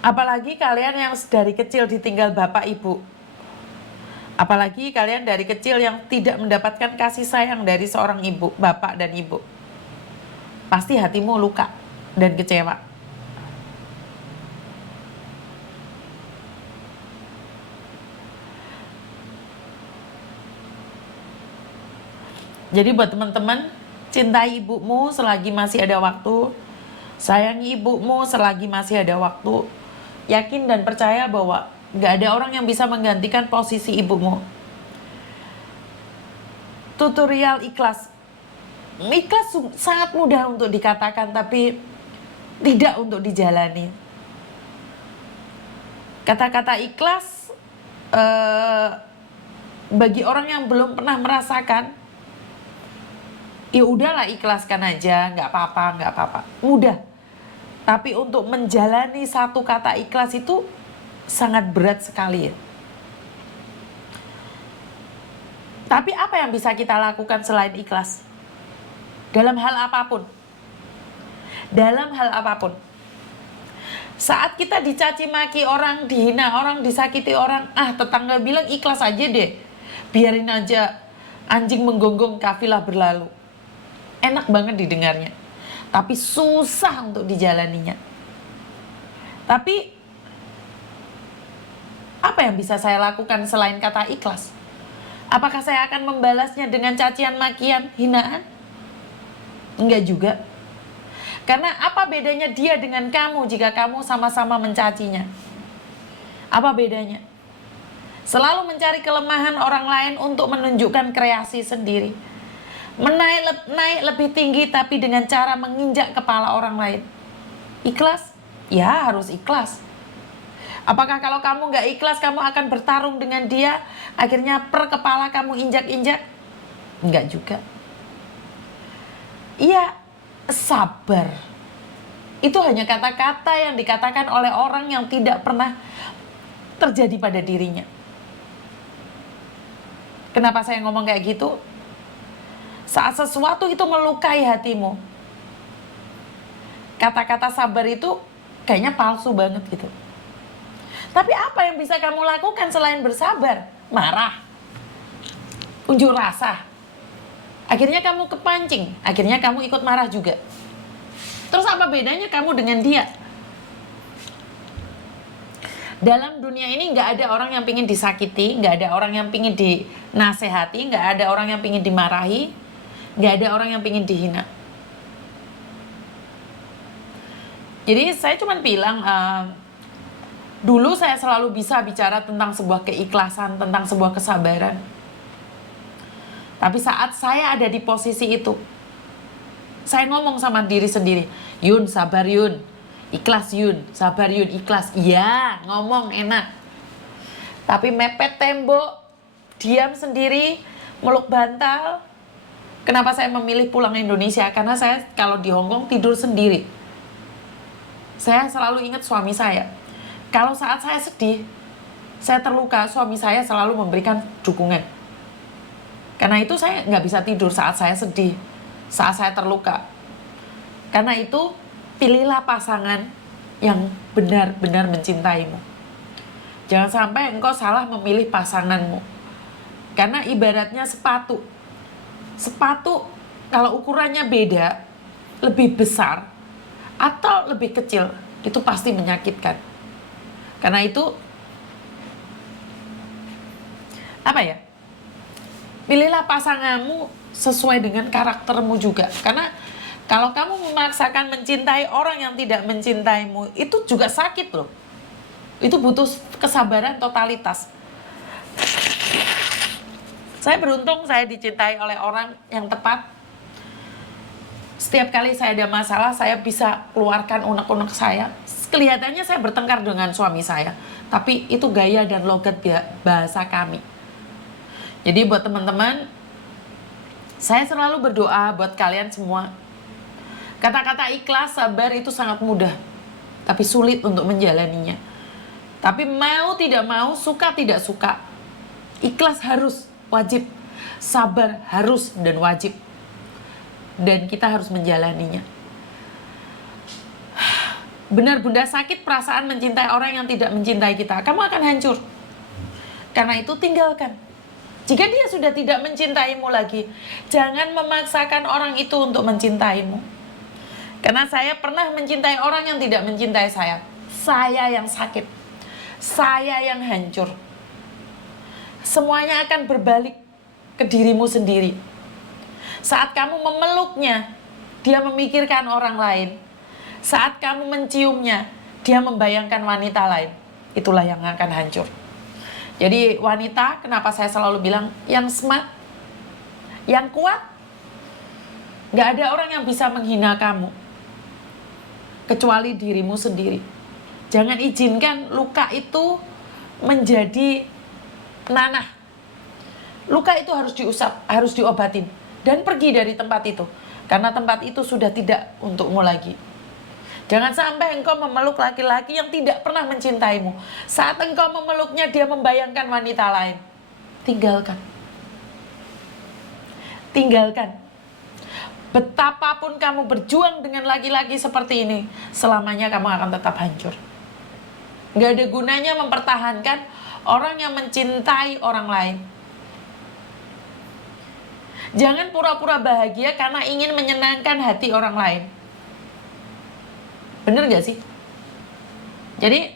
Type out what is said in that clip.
Apalagi kalian yang dari kecil ditinggal bapak ibu. Apalagi kalian dari kecil yang tidak mendapatkan kasih sayang dari seorang ibu, bapak dan ibu. Pasti hatimu luka dan kecewa. Jadi buat teman-teman, cintai ibumu selagi masih ada waktu. Sayangi ibumu selagi masih ada waktu. Yakin dan percaya bahwa gak ada orang yang bisa menggantikan posisi ibumu. Tutorial ikhlas. Ikhlas sangat mudah untuk dikatakan, tapi tidak untuk dijalani. Kata-kata ikhlas bagi orang yang belum pernah merasakan, ya udahlah, ikhlaskan aja, nggak apa-apa, mudah. Tapi untuk menjalani satu kata ikhlas itu sangat berat sekali ya. Tapi apa yang bisa kita lakukan selain ikhlas? Dalam hal apapun. Dalam hal apapun. Saat kita dicaci maki orang, dihina orang, disakiti orang, tetangga bilang ikhlas aja deh. Biarin aja anjing menggonggong kafilah berlalu. Enak banget didengarnya, tapi susah untuk dijalaninya. Tapi apa yang bisa saya lakukan selain kata ikhlas? Apakah saya akan membalasnya dengan cacian, makian, hinaan? Enggak juga. Karena apa bedanya dia dengan kamu jika kamu sama-sama mencacinya? Apa bedanya? Selalu mencari kelemahan orang lain untuk menunjukkan kreasi sendiri. Naik lebih tinggi tapi dengan cara menginjak kepala orang lain. Ikhlas? Ya harus ikhlas. Apakah kalau kamu gak ikhlas kamu akan bertarung dengan dia, akhirnya per kepala kamu injak-injak? Enggak juga. Iya, sabar. Itu hanya kata-kata yang dikatakan oleh orang yang tidak pernah terjadi pada dirinya. Kenapa saya ngomong kayak gitu? Saat sesuatu itu melukai hatimu, kata-kata sabar itu kayaknya palsu banget gitu. Tapi apa yang bisa kamu lakukan selain bersabar? Marah, unjuk rasa. Akhirnya kamu kepancing, akhirnya kamu ikut marah juga. Terus apa bedanya kamu dengan dia? Dalam dunia ini gak ada orang yang pingin disakiti, gak ada orang yang pingin dinasehati, gak ada orang yang pingin dimarahi, gak ada orang yang pingin dihina. Jadi saya cuma bilang, dulu saya selalu bisa bicara tentang sebuah keikhlasan, tentang sebuah kesabaran. Tapi saat saya ada di posisi itu, saya ngomong sama diri sendiri, Yun, sabar Yun, ikhlas Yun, sabar Yun, ikhlas. Iya, ngomong enak. Tapi mepet tembok, diam sendiri, meluk bantal. Kenapa saya memilih pulang Indonesia? Karena saya kalau di Hongkong tidur sendiri. Saya selalu ingat suami saya. Kalau saat saya sedih, saya terluka, suami saya selalu memberikan dukungan. Karena itu saya nggak bisa tidur saat saya sedih, saat saya terluka. Karena itu pilihlah pasangan yang benar-benar mencintaimu. Jangan sampai engkau salah memilih pasanganmu. Karena ibaratnya sepatu. Sepatu kalau ukurannya beda, lebih besar atau lebih kecil, itu pasti menyakitkan. Karena itu apa ya? Pilihlah pasanganmu sesuai dengan karaktermu juga. Karena kalau kamu memaksakan mencintai orang yang tidak mencintaimu, itu juga sakit loh. Itu butuh kesabaran totalitas. Saya beruntung saya dicintai oleh orang yang tepat. Setiap kali saya ada masalah, saya bisa keluarkan unek-unek saya. Kelihatannya saya bertengkar dengan suami saya, tapi itu gaya dan logat bahasa kami. Jadi buat teman-teman, saya selalu berdoa buat kalian semua. Kata-kata ikhlas, sabar itu sangat mudah, tapi sulit untuk menjalaninya. Tapi mau tidak mau, suka tidak suka, ikhlas harus, wajib. Sabar harus dan wajib. Dan kita harus menjalaninya. benar-benar sakit perasaan mencintai orang yang tidak mencintai kita, kamu akan hancur. Karena itu tinggalkan. Jika dia sudah tidak mencintaimu lagi, jangan memaksakan orang itu untuk mencintaimu. Karena saya pernah mencintai orang yang tidak mencintai saya. Saya yang sakit. Saya yang hancur. Semuanya akan berbalik ke dirimu sendiri. Saat kamu memeluknya, dia memikirkan orang lain. Saat kamu menciumnya, dia membayangkan wanita lain. Itulah yang akan hancur. Jadi wanita, kenapa saya selalu bilang yang smart, yang kuat, gak ada orang yang bisa menghina kamu kecuali dirimu sendiri. Jangan izinkan luka itu menjadi nanah. Luka itu harus diusap, harus diobatin, dan pergi dari tempat itu, karena tempat itu sudah tidak untukmu lagi. Jangan sampai engkau memeluk laki-laki yang tidak pernah mencintaimu. Saat engkau memeluknya, dia membayangkan wanita lain. Tinggalkan. Tinggalkan. Betapapun kamu berjuang dengan laki-laki seperti ini, selamanya kamu akan tetap hancur. Gak ada gunanya mempertahankan orang yang mencintai orang lain. Jangan pura-pura bahagia karena ingin menyenangkan hati orang lain. Bener gak sih? Jadi